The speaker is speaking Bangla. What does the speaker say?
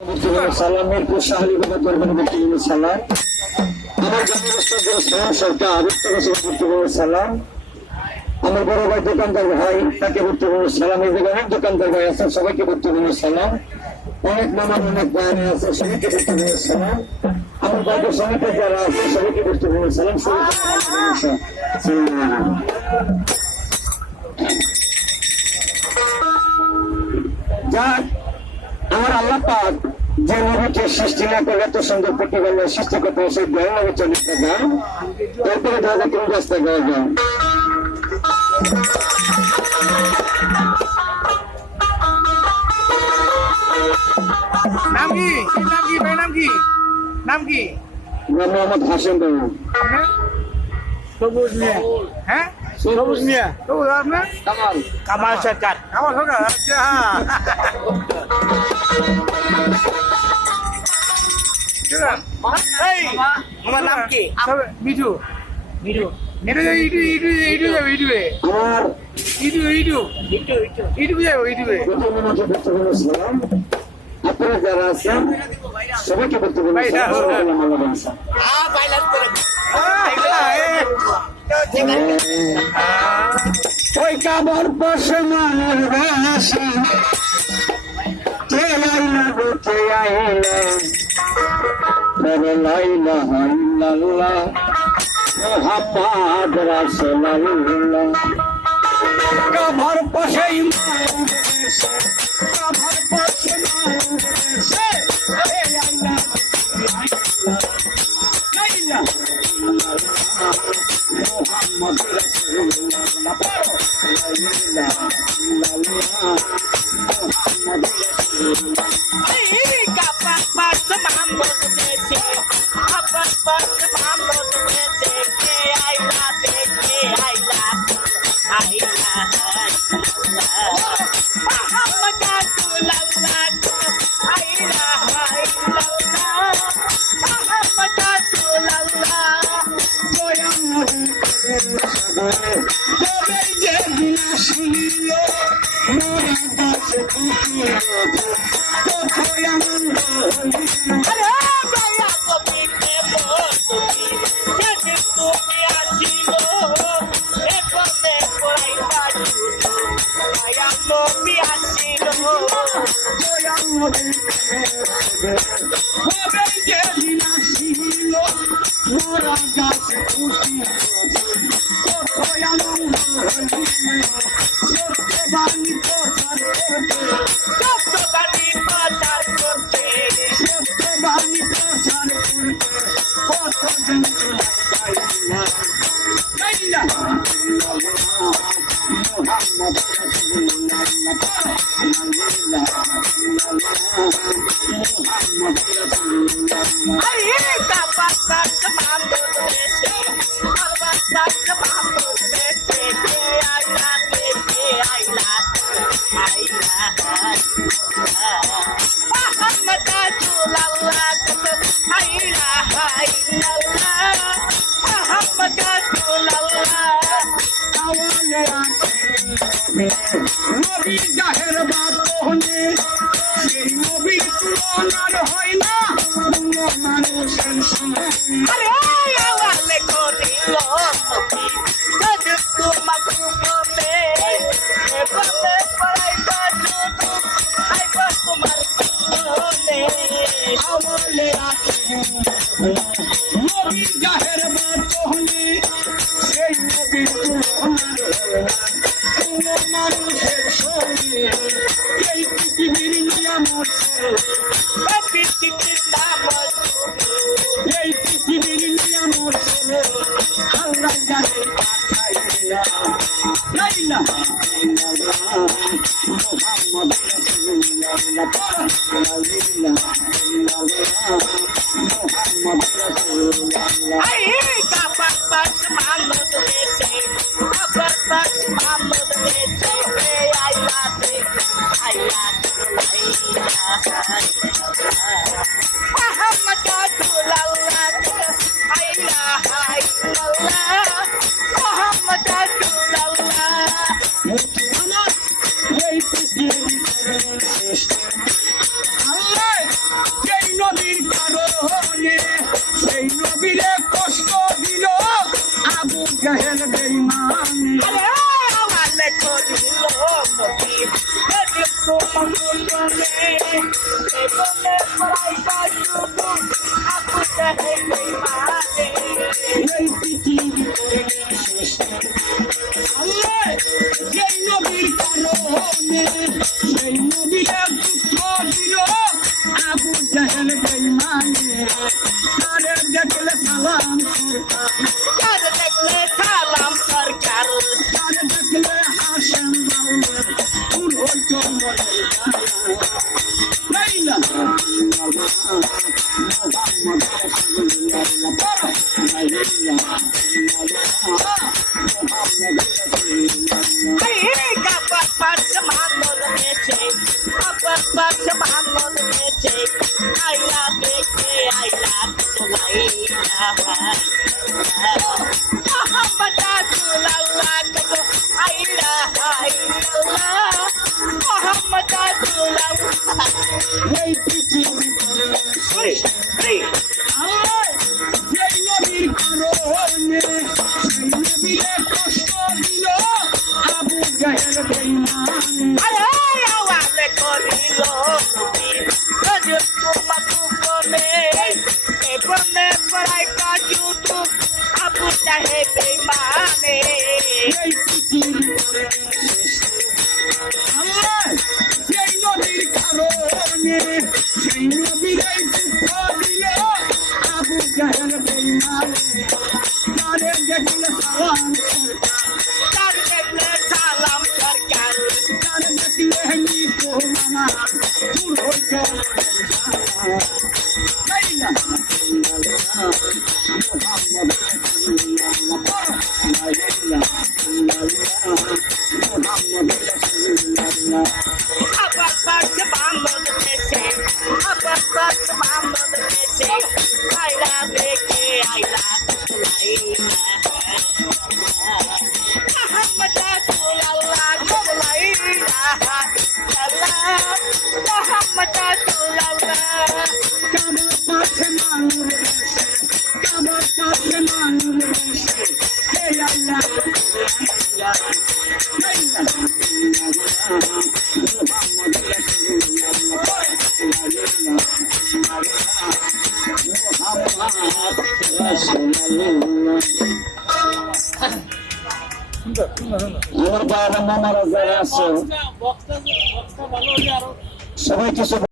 সালামের কুশাহালি বাবা দরবারে বর্তমানে সালাম। আমার জন্মস্থান সালাম সরকার বর্তমানে সালাম। আমার বড় ভাই দোকানদার ভাই তাকে বর্তমানে সালাম। এই জায়গায় অনেক দোকানদার ভাই আছে, সবাইকে বর্তমানে সালাম। অনেক মামার অনেক বাইরে আছে, সবাইকে বর্তমানে সালাম। আমার বাইরের সবাইকে যারা আছে সবাইকে বর্তমানে সালাম। যাক, আমার আল্লাহ পাক যে নবীকে সৃষ্টি না করে এত সুন্দর প্রতিবন্ধ সৃষ্টি করতে সেই গান নবী চল্লিশটা গান, তারপরে দাদা তুমি রাস্তা গাওয়া যাও। নাম কি? নাম কি ভাই? নাম কি? নাম কি? নাম মোহাম্মদ হাসিম বাবু। সবুজ মিয়া। হ্যাঁ, সবুজ মিয়া। সবুজ আপনার? কামাল। কামাল সরকার। কামাল সরকার। আচ্ছা, হ্যাঁ। এই, আমার নাম কি? মিঠু। মিঠু। এটা ইটু ইটু ইটু যাবে ইটুবে। আমার ইটু ইটু ইটু ইটু যাবে ইটুবে। আপনারা যারা আছেন সবাইকে বর্তমানে ওই কাবার পাশে মানের বাসা কে লাইলা গো কে আইলা রে লাইলা হাইলাল্লাহ মুহাম্মদ রাসূলুল্লাহ। কাবার পাশে কাবার পাশে জাহেল বেঈমানে আরে আমালে করিল নবী এতে তোমার মনে এ বলে পড়াই কাজু আপু চাহে বেঈমানে এই পৃথিবী করলে শেষ আল্লাহ যেই নবীর কারণে সেই নবীরা দুঃখ দিল আবু জাহেল বেঈমানে তারে দেখলে সালাম সরকার কার দেখলে সালাম সরকার তারে দেখলে হাসেন মাওলা পুরো জন্মের লাইলা মুহাম্মদ রাসূলুল্লাহ এই কাপার পাঁচ মানল মেছে কাপার পাঁচ মানল মেছে আইলা দেখে আইলা তোলাইলা মোহাম্মদ রাসূলুল্লাহ কবো আইলা আইলা মোহাম্মদ রাসূলুল্লাহ এই পৃথিবী করলে শেষ আল্লাহ যেই নবীর কারণে সেই নবীরে কষ্ট দিল আবু জাহেল বেঈমান আরে আওয়ালে করিল নবী রজব তোমার দুবনে এ বনে পড়াই কাজু তু আবু চাহে বেঈমানে এই পৃথিবী করলে শেষ আল্লাহ যেই নবীর কারণে সেই নবীরে দুঃখ দিল আবু জাহেল বেঈমান তারে দেখলে সালাম সরকার তার দেখলে সালাম সরকার তারে দেখলে নিকো মানা পুরো জন্মের লাইলা মুহাম্মদ রাসূলুল্লাহ লাইলা মুহাম্মদ রাসূলুল্লাহ আবার পাঁচ মানল মেছে আবার পাঁচ মানল মেছে আইলা দেখে আইলা তোলাইলা মোহাম্মদ রাসূলুল্লাহ তোলাইলা মোহাম্মদ রাসূলুল্লাহ কাবার পাশে মানুষ বসে কাবার পাশে মানুষ বসে হে আল্লাহ লাইলা মুহাম্মদ রাসূলুল্লাহ আমার বাবা মামারা যারা আছে সবাই কিছু